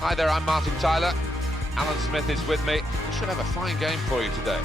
Hi there, I'm Martin Tyler. Alan Smith is with me. We should have a fine game for you today.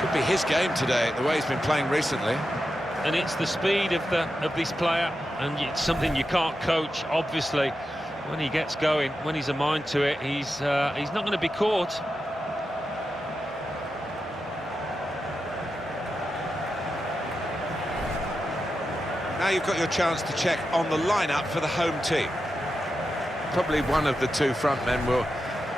Could be his game today, the way he's been playing recently. And it's the speed of this player, and it's something you can't coach, obviously. When he gets going, when he's a mind to it, he's not going to be caught. Now you've got your chance to check on the lineup for the home team. Probably one of the two front men will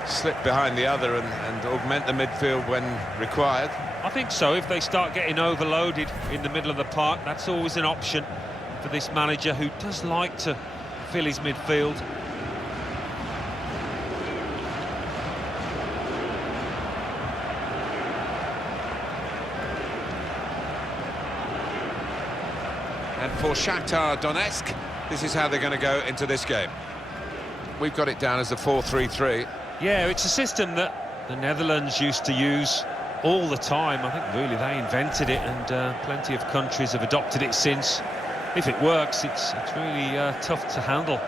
slip behind the other and augment the midfield when required. I think so. If they start getting overloaded in the middle of the park, that's always an option for this manager, who does like to fill his midfield. And for Shakhtar Donetsk, this is how they're going to go into this game. We've got it down as a 4-3-3. Yeah, it's a system that the Netherlands used to use all the time. I think really they invented it, and plenty of countries have adopted it since. If it works, it's really tough to handle.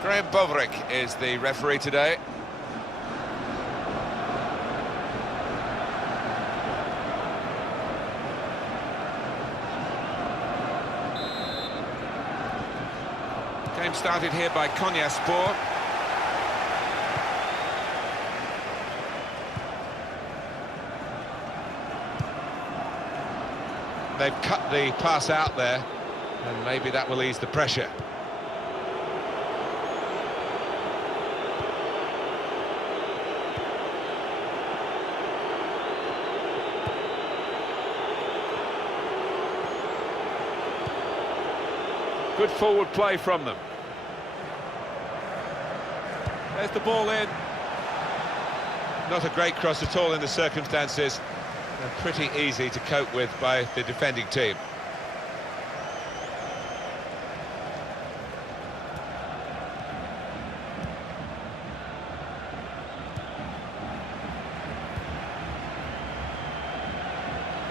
Graham Boverick is the referee today. Game started here by Konya Spor. They've cut the pass out there, and maybe that will ease the pressure. Good forward play from them. There's the ball in. Not a great cross at all in the circumstances. And pretty easy to cope with by the defending team.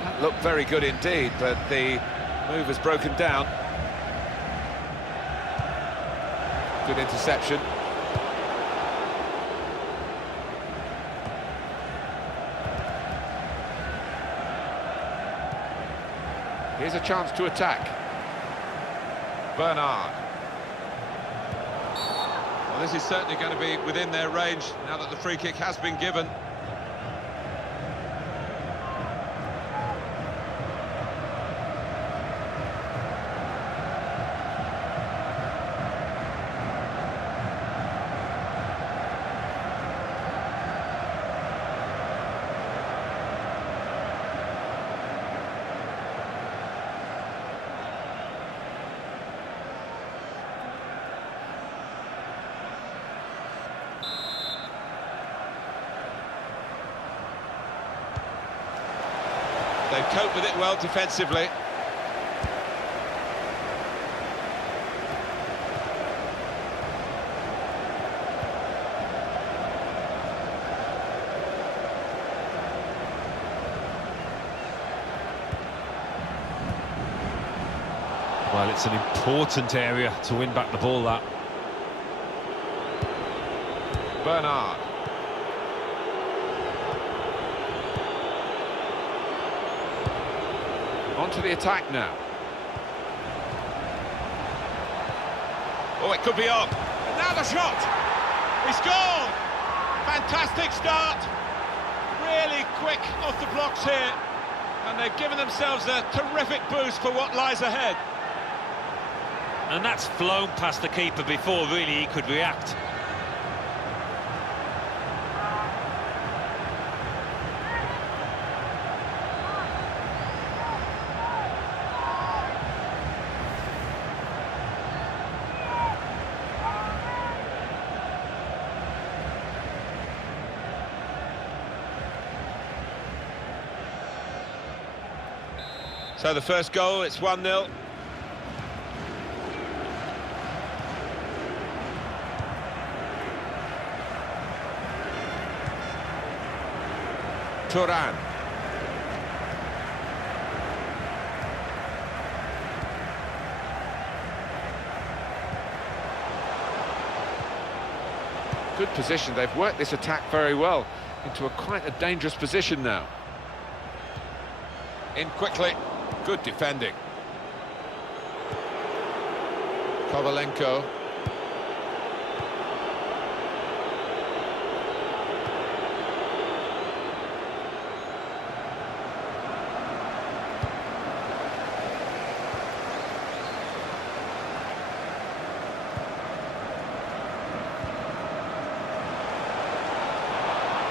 That looked very good indeed, but the move has broken down. Good interception. Here's a chance to attack. Bernard. Well, this is certainly going to be within their range now that the free kick has been given. They've coped with it well defensively. Well, it's an important area to win back the ball, that. Bernard. On to the attack now. Oh, it could be on. And now the shot! He scored! Fantastic start. Really quick off the blocks here. And they've given themselves a terrific boost for what lies ahead. And that's flown past the keeper before really he could react. So the first goal, it's 1-0. Turan. Good position, they've worked this attack very well into quite a dangerous position now. In quickly, good defending. Kovalenko.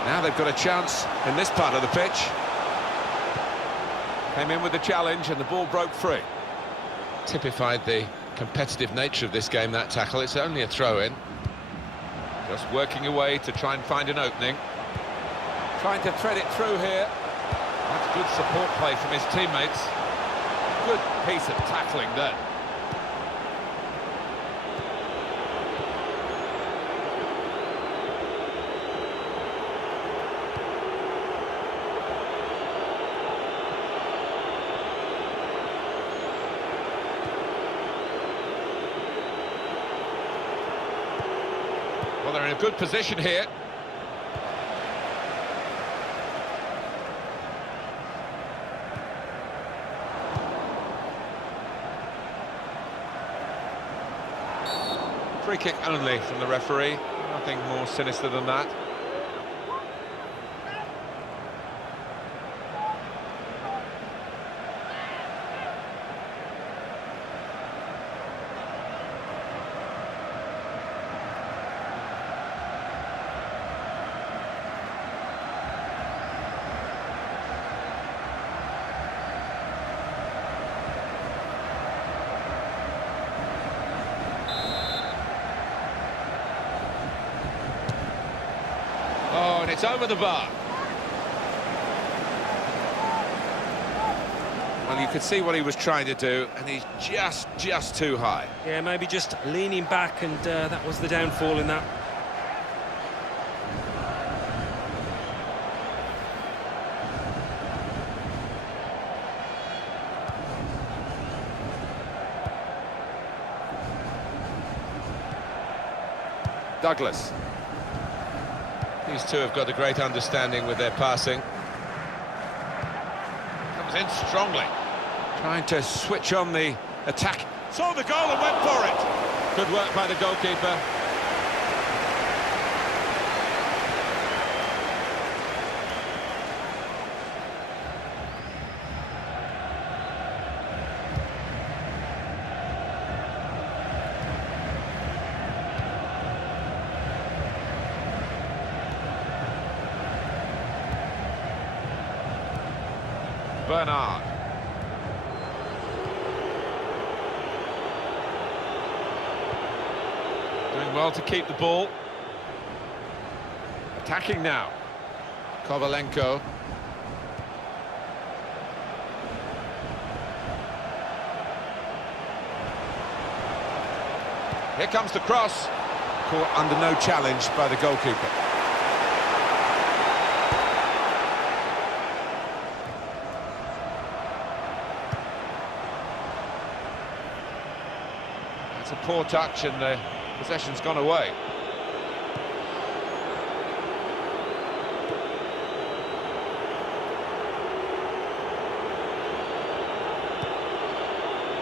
Now they've got a chance in this part of the pitch. Came in with the challenge and the ball broke free. Typified the competitive nature of this game, that tackle. It's only a throw-in. Just working away to try and find an opening. Trying to thread it through here. That's good support play from his teammates. Good piece of tackling there. Well, they're in a good position here. Free kick only from the referee. Nothing more sinister than that. Oh, and it's over the bar. Well, you could see what he was trying to do, and he's just too high. Yeah, maybe just leaning back, and that was the downfall in that. Douglas. These two have got a great understanding with their passing. Comes in strongly. Trying to switch on the attack. Saw the goal and went for it. Good work by the goalkeeper. Bernard. Doing well to keep the ball. Attacking now. Kovalenko. Here comes the cross. Caught under no challenge by the goalkeeper. It's a poor touch and the possession's gone away.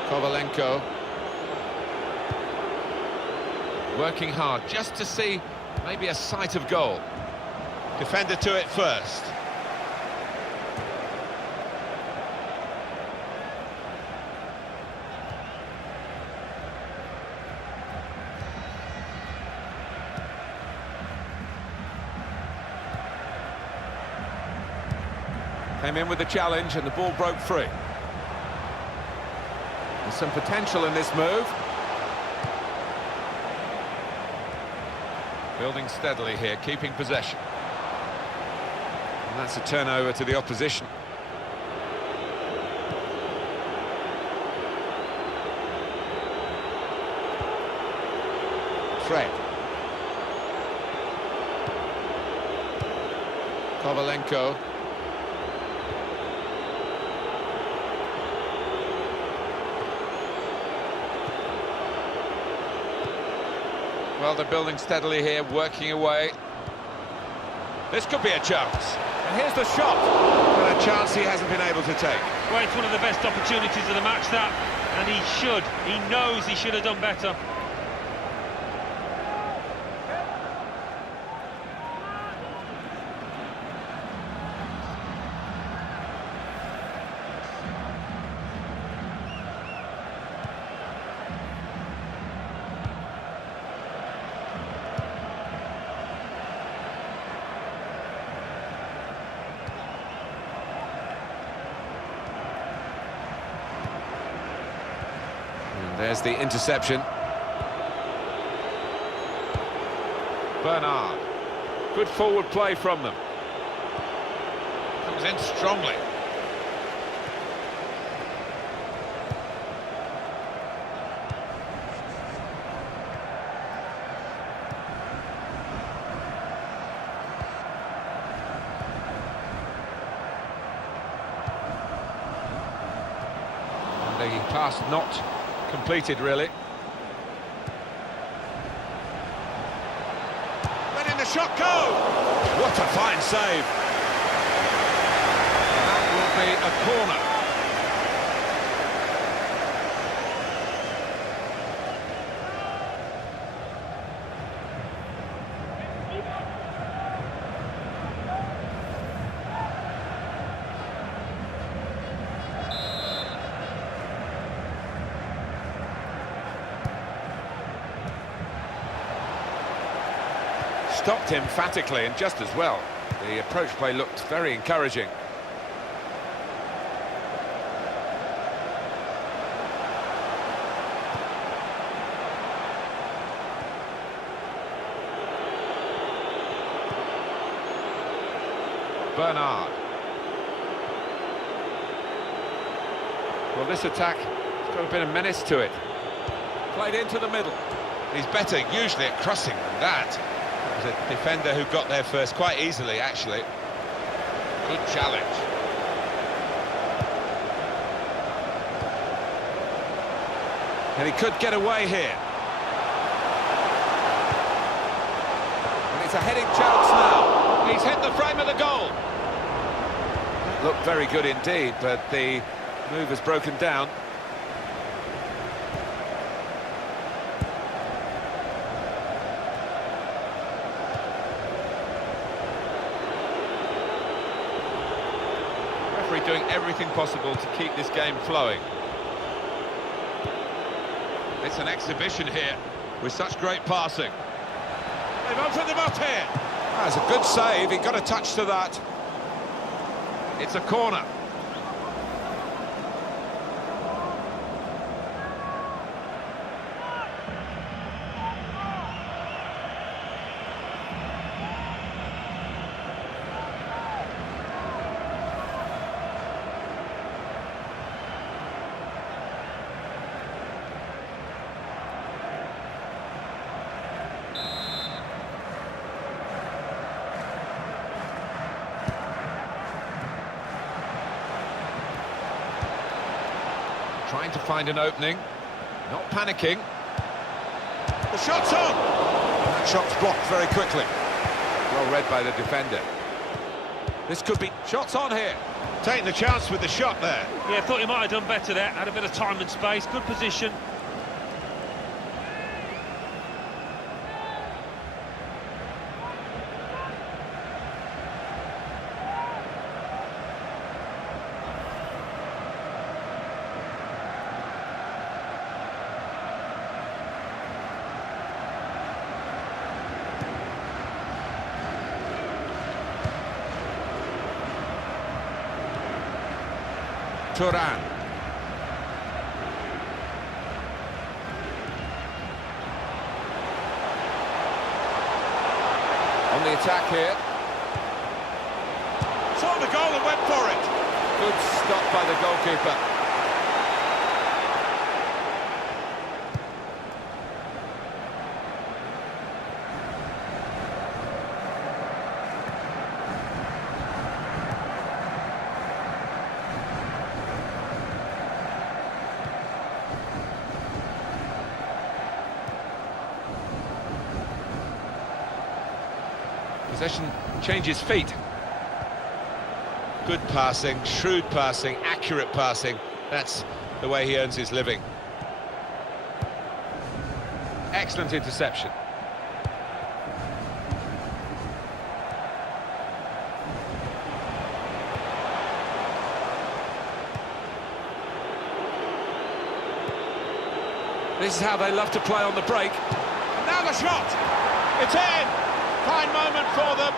Kovalenko. Working hard just to see maybe a sight of goal. Defender to it first. Came in with the challenge and the ball broke free. There's some potential in this move. Building steadily here, keeping possession. And that's a turnover to the opposition. threat. Kovalenko. Well, they're building steadily here, working away. This could be a chance. And here's the shot. But a chance he hasn't been able to take. Well, it's one of the best opportunities of the match, that. And he knows he should have done better. There's the interception. Bernard. Good forward play from them. Comes in strongly. And the pass not completed, really. Letting the shot go! What a fine save! That will be a corner. Stopped emphatically, and just as well. The approach play looked very encouraging. Bernard. Well, this attack has got a bit of menace to it. Played into the middle. He's better usually at crossing than that. It was a defender who got there first, quite easily, actually. Good challenge. And he could get away here. And it's a heading chance now. He's hit the frame of the goal. Looked very good indeed, but the move has broken down. Doing everything possible to keep this game flowing. It's an exhibition here with such great passing. They've opened them up here. That's a good save. He got a touch to that. It's a corner. Trying to find an opening, not panicking. The shot's on! That shot's blocked very quickly. Well read by the defender. This could be... Shots on here. Taking the chance with the shot there. Yeah, thought he might have done better there. Had a bit of time and space, good position. Turan. On the attack here. Saw the goal and went for it. Good stop by the goalkeeper. Possession changes feet. Good passing, shrewd passing, accurate passing. That's the way he earns his living. Excellent interception. This is how they love to play on the break. And now the shot! It's in! Fine moment for them.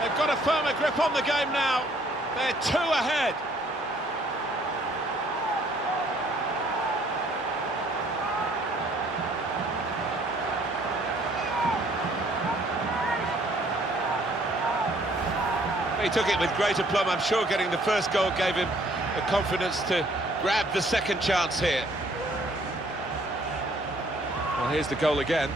They've got a firmer grip on the game now. They're 2 ahead. He took it with great aplomb. I'm sure getting the first goal gave him the confidence to grab the second chance here. Well, here's the goal again.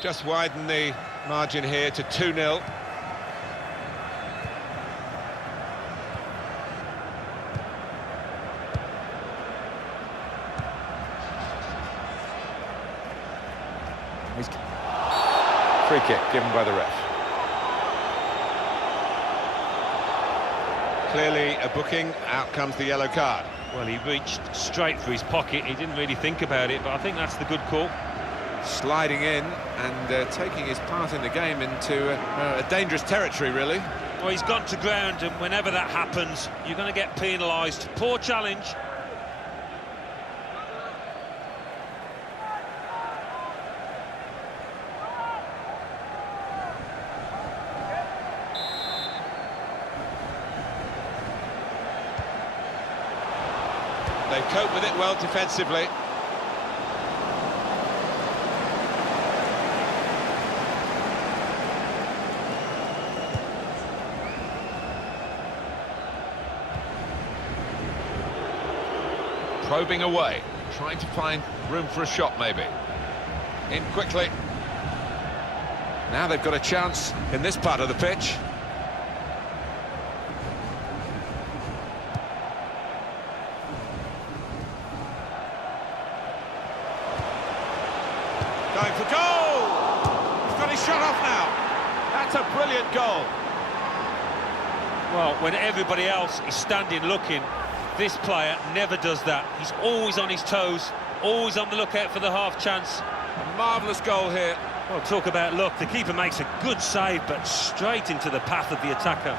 Just widen the margin here to 2-0. Free kick given by the ref. Clearly a booking, out comes the yellow card. Well, he reached straight for his pocket. He didn't really think about it, but I think that's the good call. Sliding in and taking his part in the game into a dangerous territory, really. Well, he's gone to ground, and whenever that happens, you're going to get penalised. Poor challenge. They cope with it well defensively. Probing away, trying to find room for a shot maybe. In quickly. Now they've got a chance in this part of the pitch. Going for goal! He's got his shot off now. That's a brilliant goal. Well, when everybody else is standing looking, this player never does that. He's always on his toes, always on the lookout for the half chance. A marvellous goal here. Well, talk about luck. The keeper makes a good save, but straight into the path of the attacker.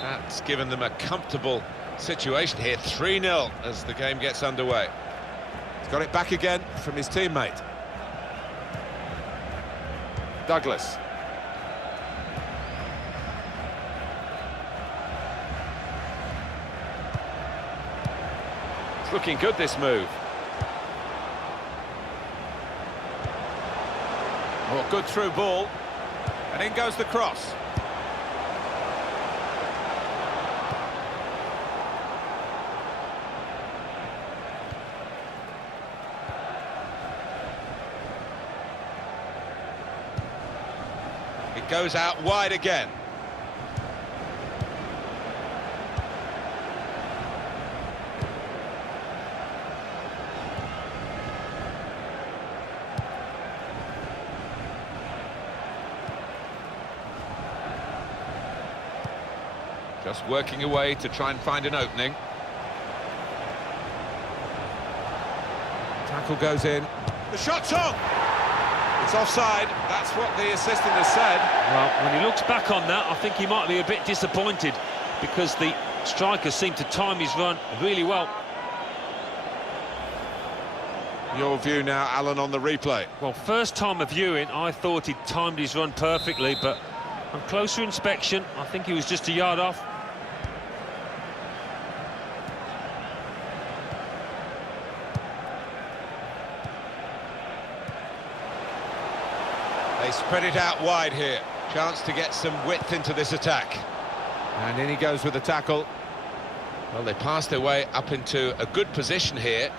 That's given them a comfortable situation here. 3-0 as the game gets underway. He's got it back again from his teammate. Douglas. It's looking good, this move. Oh, good through ball. And in goes the cross. It goes out wide again. Just working away to try and find an opening. Tackle goes in. The shot's on! It's offside, that's what the assistant has said. Well, when he looks back on that, I think he might be a bit disappointed because the striker seemed to time his run really well. Your view now, Alan, on the replay. Well, first time of viewing, I thought he'd timed his run perfectly, but On closer inspection, I think he was just a yard off. They spread it out wide here. Chance to get some width into this attack. And in he goes with the tackle. Well, they passed their way up into a good position here,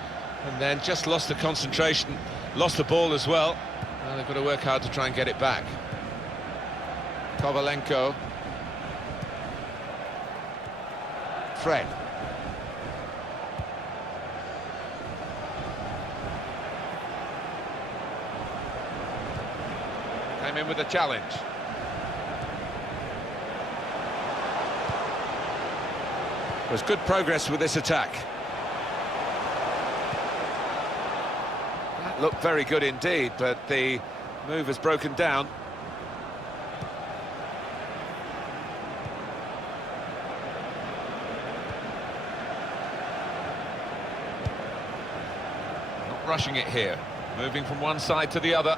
and then just lost the concentration, lost the ball as well. Well, they've got to work hard to try and get it back. Kovalenko. Fred. Came in with a challenge. There's good progress with this attack. That looked very good indeed, but the move has broken down. Not rushing it here, moving from one side to the other.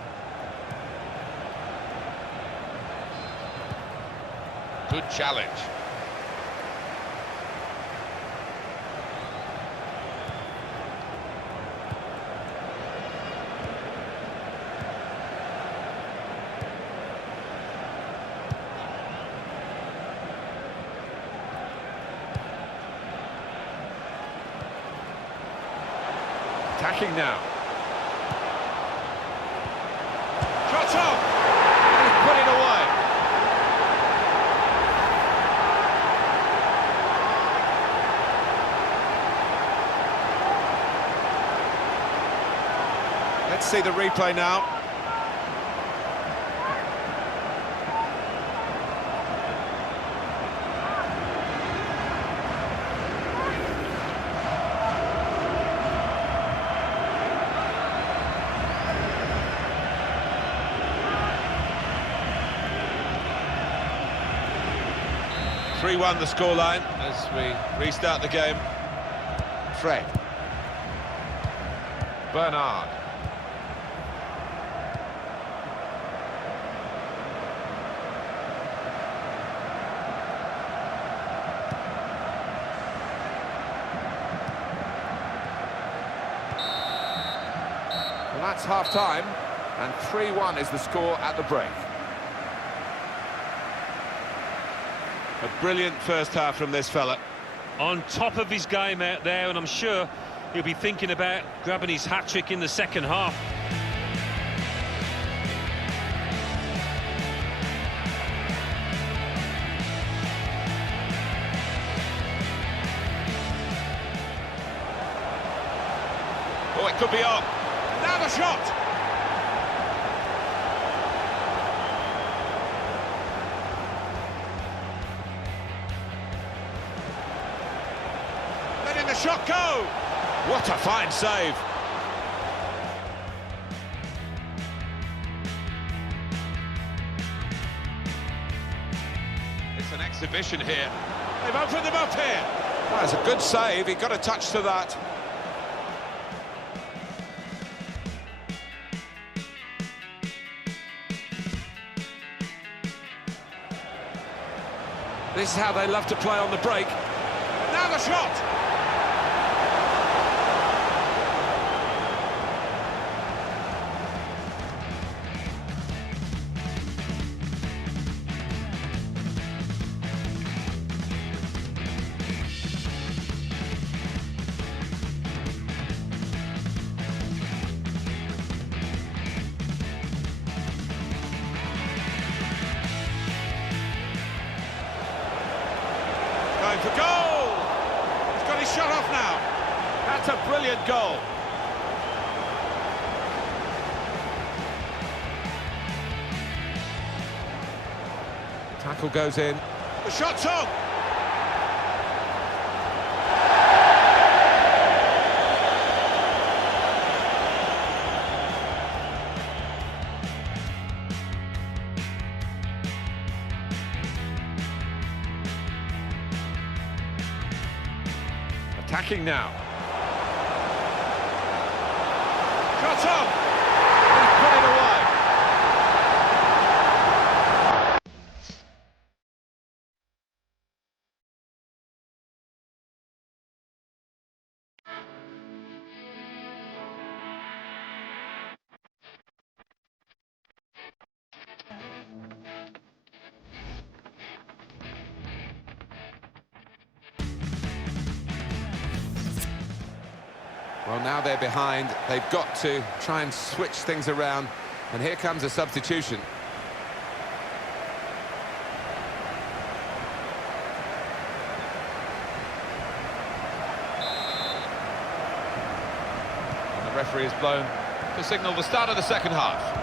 Good challenge. Attacking now. Shot on! He's put it away. Let's see the replay now. 3-1 the scoreline as we restart the game. Fred. Bernard. Well, that's half-time, and 3-1 is the score at the break. A brilliant first half from this fella. On top of his game out there, and I'm sure he'll be thinking about grabbing his hat-trick in the second half. Oh, it could be on. Now the shot! Letting the shot go! What a fine save! It's an exhibition here. They've opened them up here. That's a good save. He got a touch to that. This is how they love to play on the break. Now the shot! Going for goal! He's got his shot off now. That's a brilliant goal. Tackle goes in. The shot's on! Attacking now. Shot on! He's put it away. Well, now they're behind. They've got to try and switch things around. And here comes a substitution. And the referee has blown to signal the start of the second half.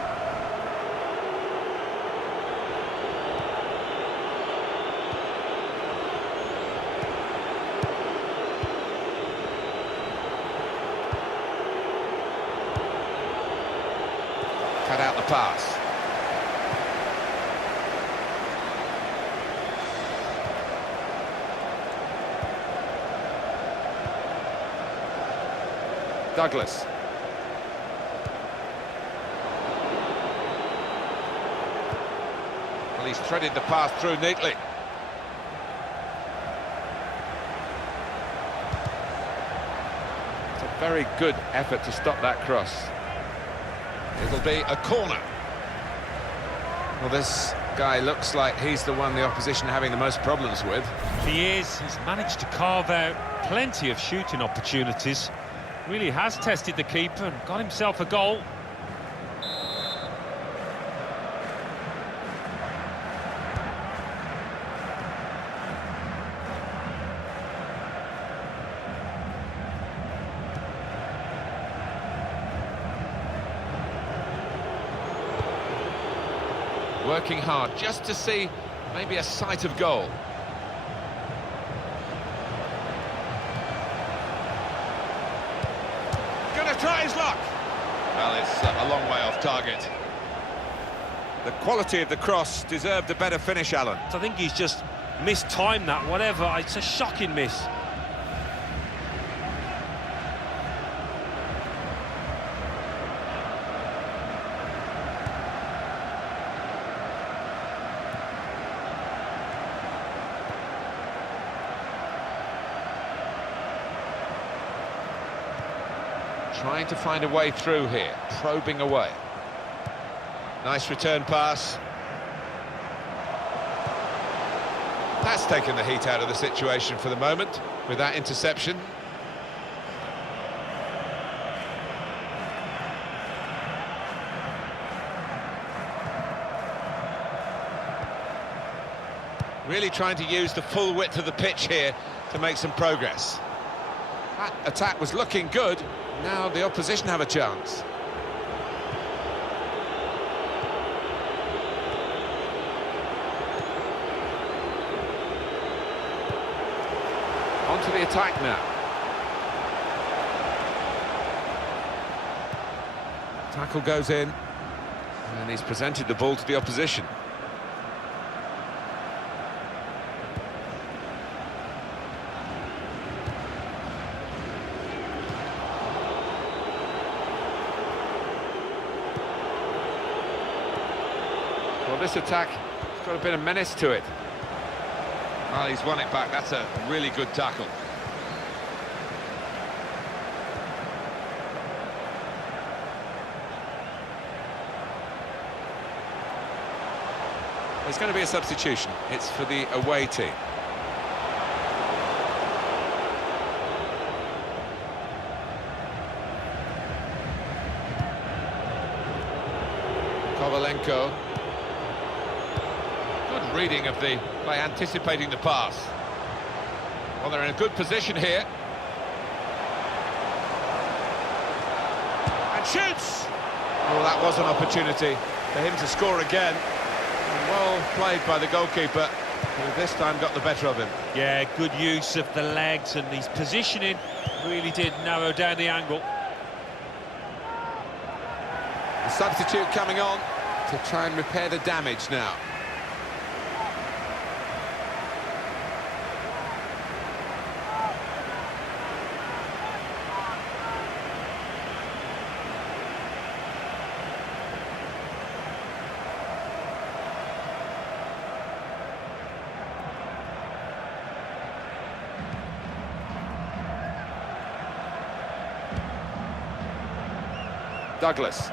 Cut out the pass. Douglas. Well, he's threaded the pass through neatly. It's a very good effort to stop that cross. It'll be a corner. Well, this guy looks like he's the one the opposition are having the most problems with. He is. He's managed to carve out plenty of shooting opportunities. Really has tested the keeper and got himself a goal. Working hard just to see maybe a sight of goal. Gonna try his luck. Well, it's a long way off target. The quality of the cross deserved a better finish, Alan. I think he's just mistimed that, whatever. It's a shocking miss. Trying to find a way through here, probing away. Nice return pass. That's taken the heat out of the situation for the moment with that interception. Really trying to use the full width of the pitch here to make some progress. That attack was looking good. Now the opposition have a chance. On to the attack now. Tackle goes in, and he's presented the ball to the opposition. Well, this attack has got a bit of menace to it. Well, he's won it back. That's a really good tackle. There's going to be a substitution. It's for the away team. Kovalenko. Good reading of the by anticipating the pass. Well, they're in a good position here. And shoots! Oh, that was an opportunity for him to score again. Well played by the goalkeeper, who this time got the better of him. Yeah, good use of the legs, and his positioning really did narrow down the angle. The substitute coming on to try and repair the damage now. Douglas.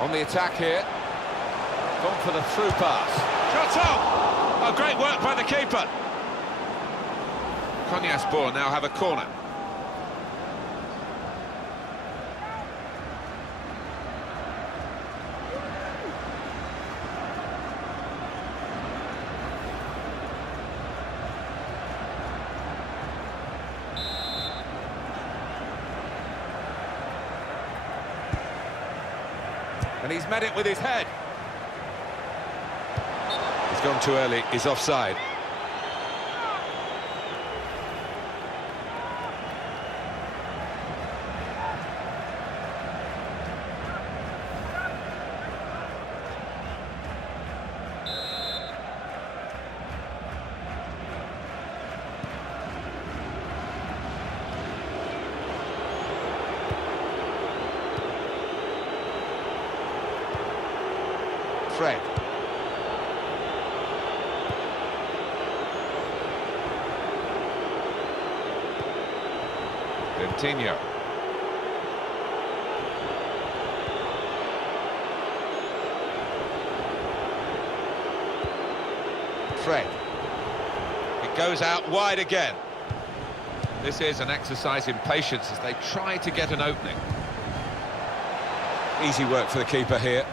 On the attack here. Gone for the through pass. Shot on! Oh, great work by the keeper. Konyaspor now have a corner. And he's met it with his head. He's gone too early, he's offside. Fred. Coutinho. Fred. It goes out wide again. This is an exercise in patience as they try to get an opening. Easy work for the keeper here.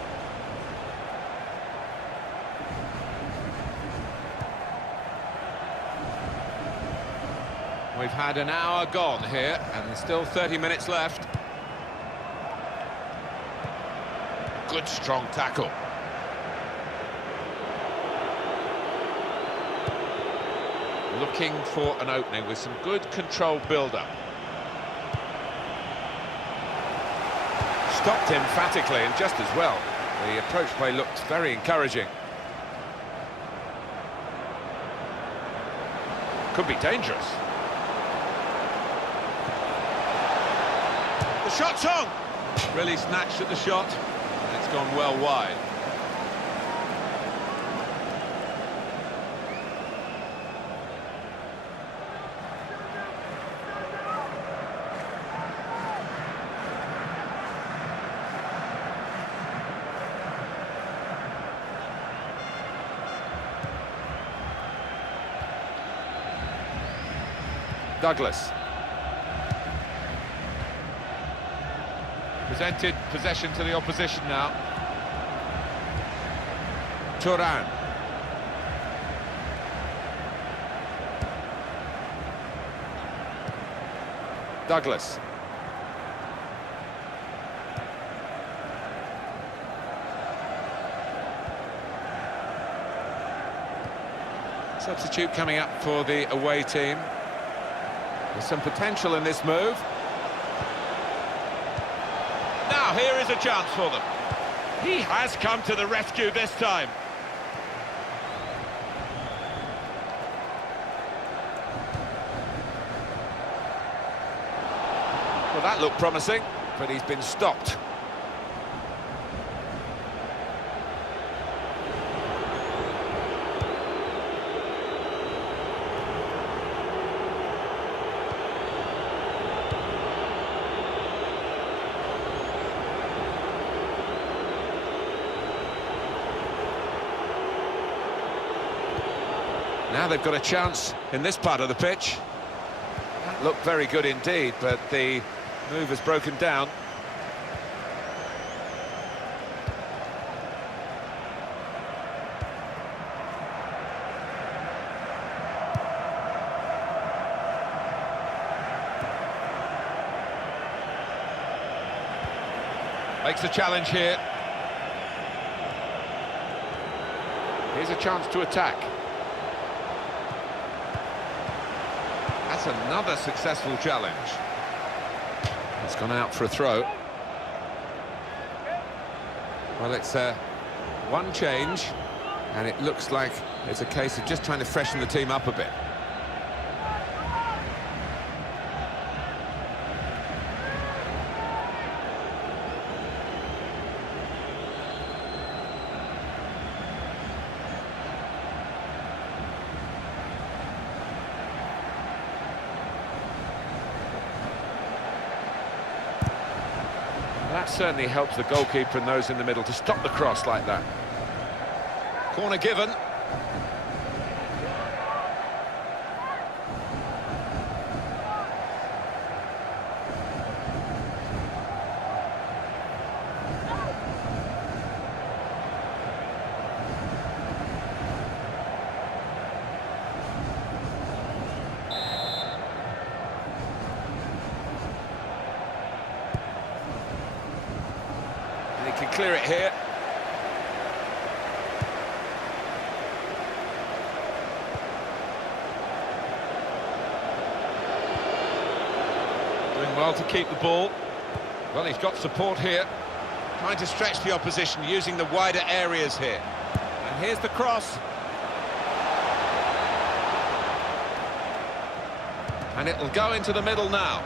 We've had an hour gone here, and there's still 30 minutes left. Good, strong tackle. Looking for an opening with some good controlled build-up. Stopped emphatically, and just as well. The approach play looked very encouraging. Could be dangerous. The shot's on! Really snatched at the shot, and it's gone well wide. Douglas. Presented possession to the opposition now. Turan. Douglas. Substitute coming up for the away team. There's some potential in this move. Now here is a chance for them. He has come to the rescue this time. Well, that looked promising, but he's been stopped. Now they've got a chance in this part of the pitch. That looked very good indeed, but the move has broken down. Makes a challenge here. Here's a chance to attack. That's another successful challenge. It's gone out for a throw. Well, it's one change, and it looks like it's a case of just trying to freshen the team up a bit. That certainly helps the goalkeeper and those in the middle to stop the cross like that. Corner given. clear it here. Doing well to keep the ball. Well, he's got support here. Trying to stretch the opposition, using the wider areas here. And here's the cross. And it'll go into the middle now.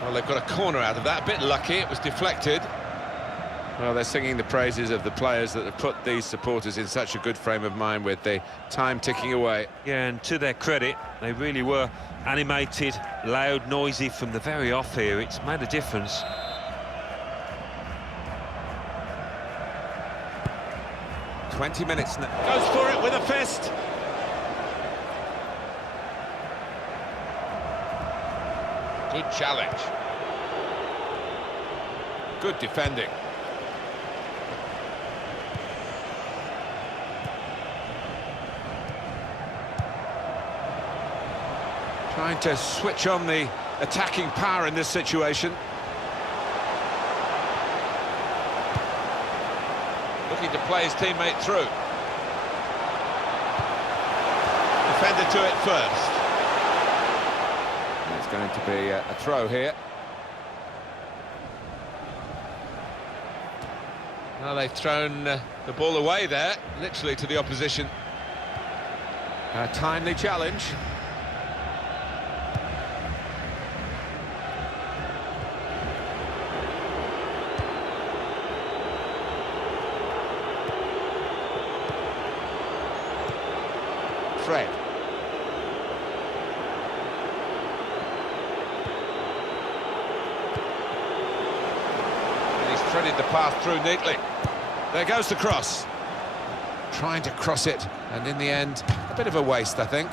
Well, they've got a corner out of that. A bit lucky, it was deflected. Well, they're singing the praises of the players that have put these supporters in such a good frame of mind with the time ticking away. Yeah, and to their credit, they really were animated, loud, noisy from the very off here. It's made a difference. "20 minutes now." Goes for it with a fist. Good challenge. Good defending. Trying to switch on the attacking power in this situation. Looking to play his teammate through. Defender to it first. It's going to be a throw here. Well, they've thrown the ball away there, literally to the opposition. A timely challenge. Fred. And he's threaded the path through neatly. There goes the cross. Trying to cross it, and in the end, a bit of a waste, I think.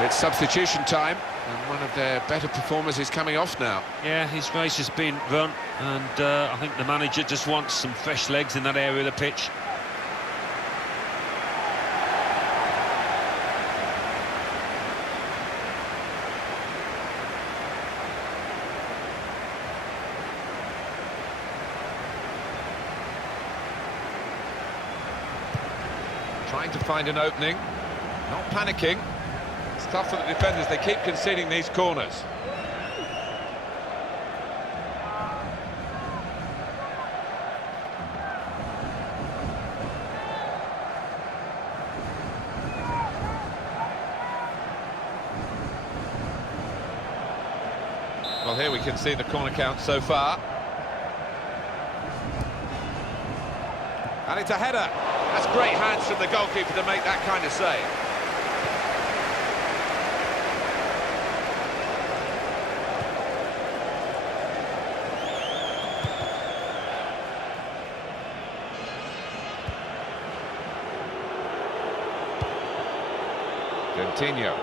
It's substitution time, and one of their better performers is coming off now. Yeah, his race has been run, and I think the manager just wants some fresh legs in that area of the pitch. Trying to find an opening, not panicking. It's tough for the defenders, they keep conceding these corners. Well, here we can see the corner count so far. And it's a header. That's great hands from the goalkeeper to make that kind of save. Coutinho.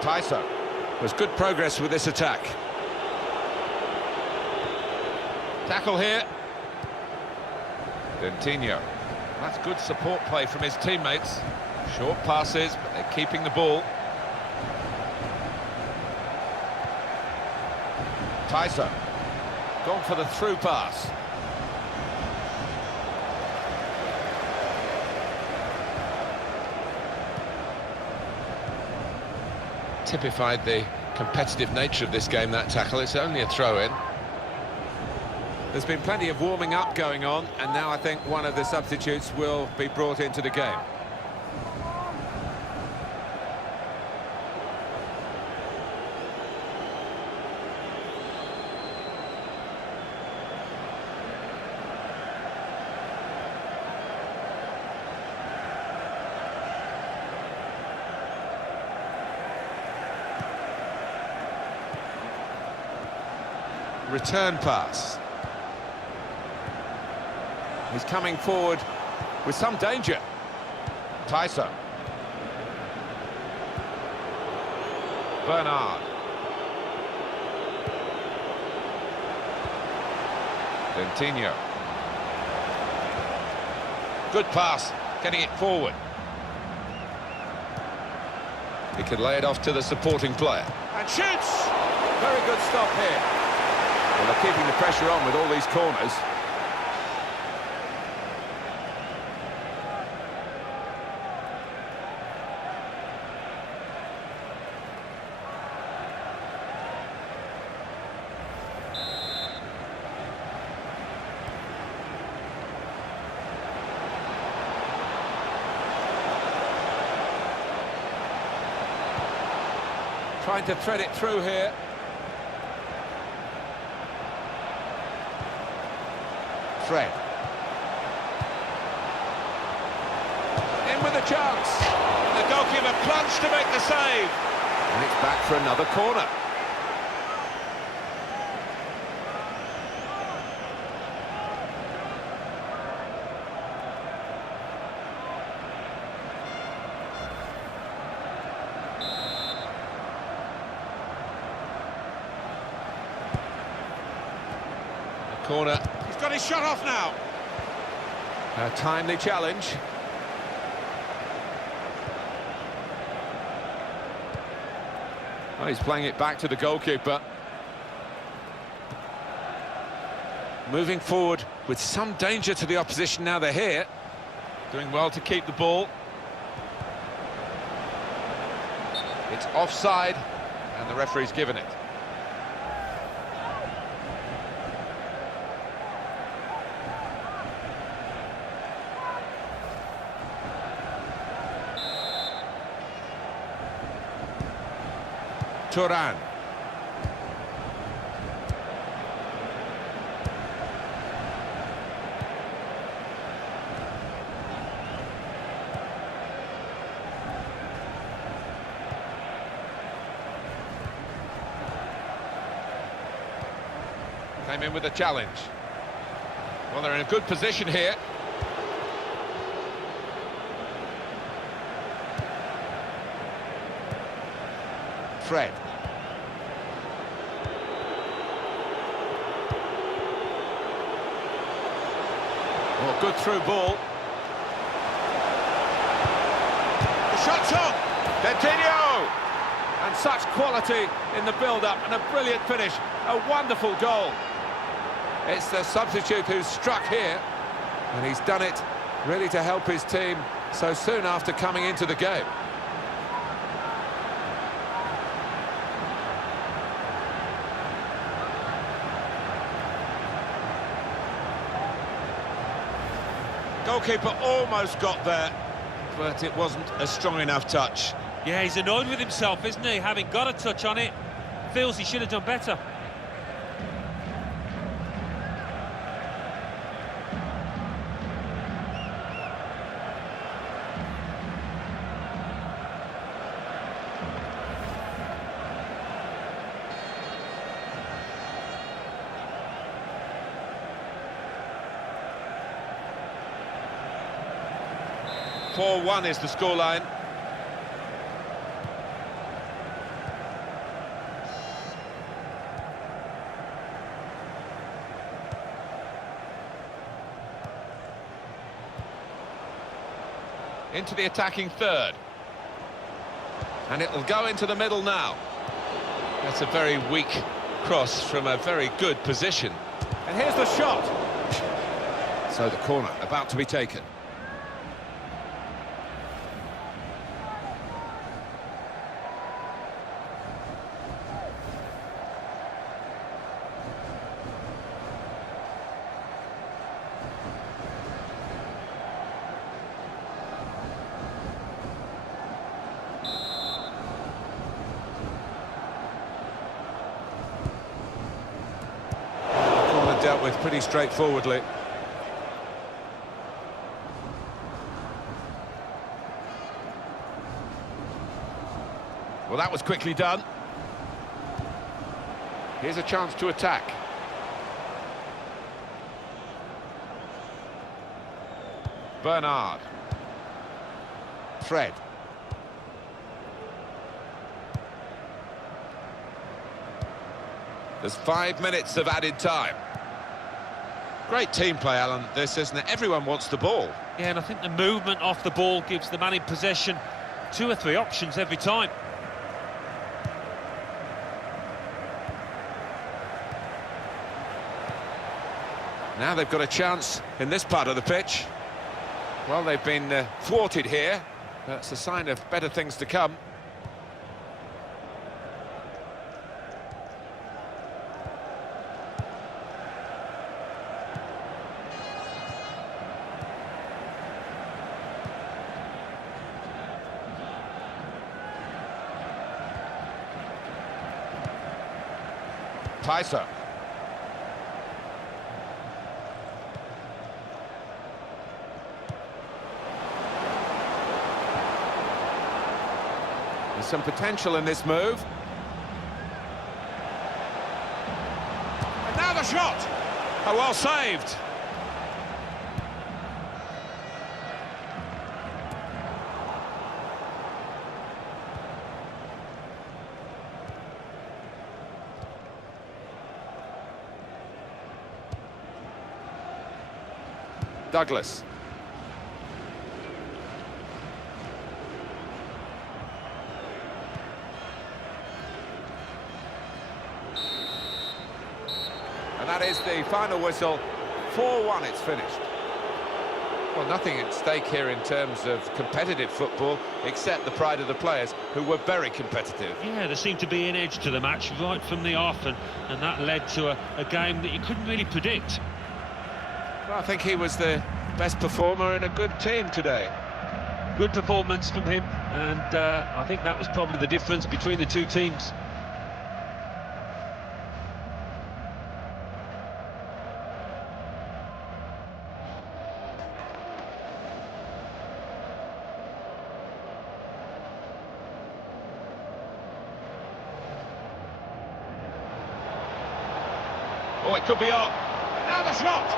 Tyson. There's good progress with this attack. Tackle here. Coutinho. That's good support play from his teammates. Short passes, but they're keeping the ball. Tyson. Gone for the through pass. Typified the competitive nature of this game, that tackle. It's only a throw-in. There's been plenty of warming up going on, and now I think one of the substitutes will be brought into the game. Return pass. He's coming forward with some danger. Tyson. Bernard. Coutinho. Good pass, getting it forward. He can lay it off to the supporting player. And shoots! Very good stop here. Well, they're keeping the pressure on with all these corners. Trying to thread it through here. Fred. In with a chance. And the goalkeeper plunged to make the save. And it's back for another corner. Corner. He's got his shot off now. A timely challenge. Oh, he's playing it back to the goalkeeper. Moving forward with some danger to the opposition now they're here. Doing well to keep the ball. It's offside, and the referee's given it. Turan. Came in with a challenge. Well, they're in a good position here. Fred. Oh, good through ball. The shot's on. Coutinho! And such quality in the build-up and a brilliant finish. A wonderful goal. It's the substitute who's struck here, and he's done it really to help his team so soon after coming into the game. Goalkeeper almost got there, but it wasn't a strong enough touch. Yeah, he's annoyed with himself, isn't he? Having got a touch on it, feels he should have done better. (4-1) is the scoreline. Into the attacking third. And it'll go into the middle now. That's a very weak cross from a very good position. And here's the shot. So the corner about to be taken. Dealt with pretty straightforwardly. Well, that was quickly done. Here's a chance to attack. Bernard. Fred. There's 5 minutes of added time. Great team play, Alan, this, isn't it? Everyone wants the ball. Yeah, and I think the movement off the ball gives the man in possession 2 or 3 options every time. Now they've got a chance in this part of the pitch. Well, they've been thwarted here. That's a sign of better things to come. Tyser. There's some potential in this move. And now the shot! Oh, well saved. Douglas. And that is the final whistle. 4-1, it's finished. Well, nothing at stake here in terms of competitive football, except the pride of the players, who were very competitive. Yeah, there seemed to be an edge to the match right from the off, and that led to a game that you couldn't really predict. Well, I think he was the best performer in a good team today. Good performance from him, and I think that was probably the difference between the two teams. Oh, it could be on. Now the shot!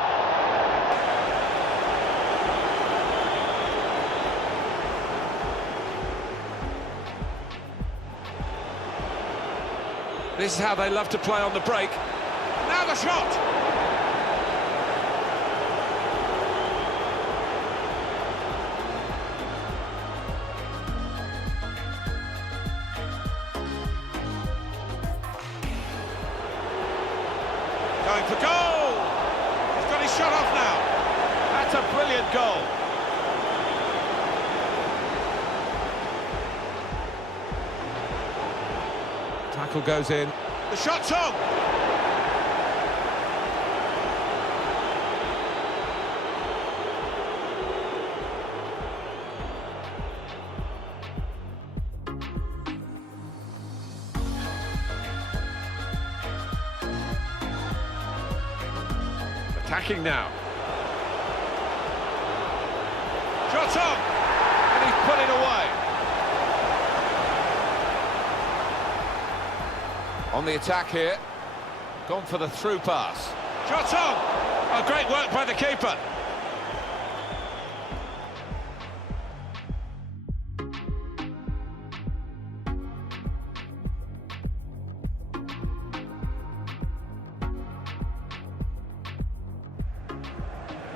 This is how they love to play on the break. Now the shot! Going for goal! He's got his shot off now. That's a brilliant goal. Tackle goes in. The shot's on! Attacking now. Shot's on! And he's put it away. On the attack here. Gone for the through pass. Shot's on! Oh, great work by the keeper.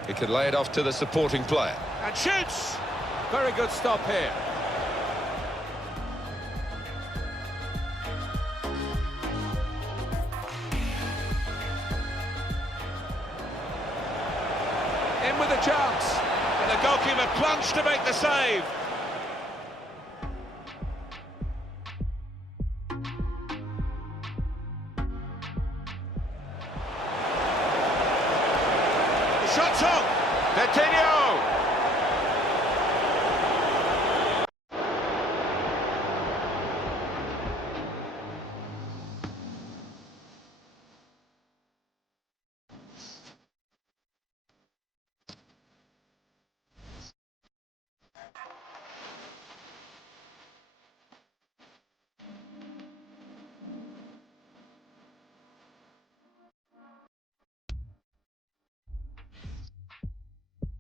He could lay it off to the supporting player. And shoots! Very good stop here. In with a chance. And the goalkeeper plunged to make the save. The shot's on! Coutinho!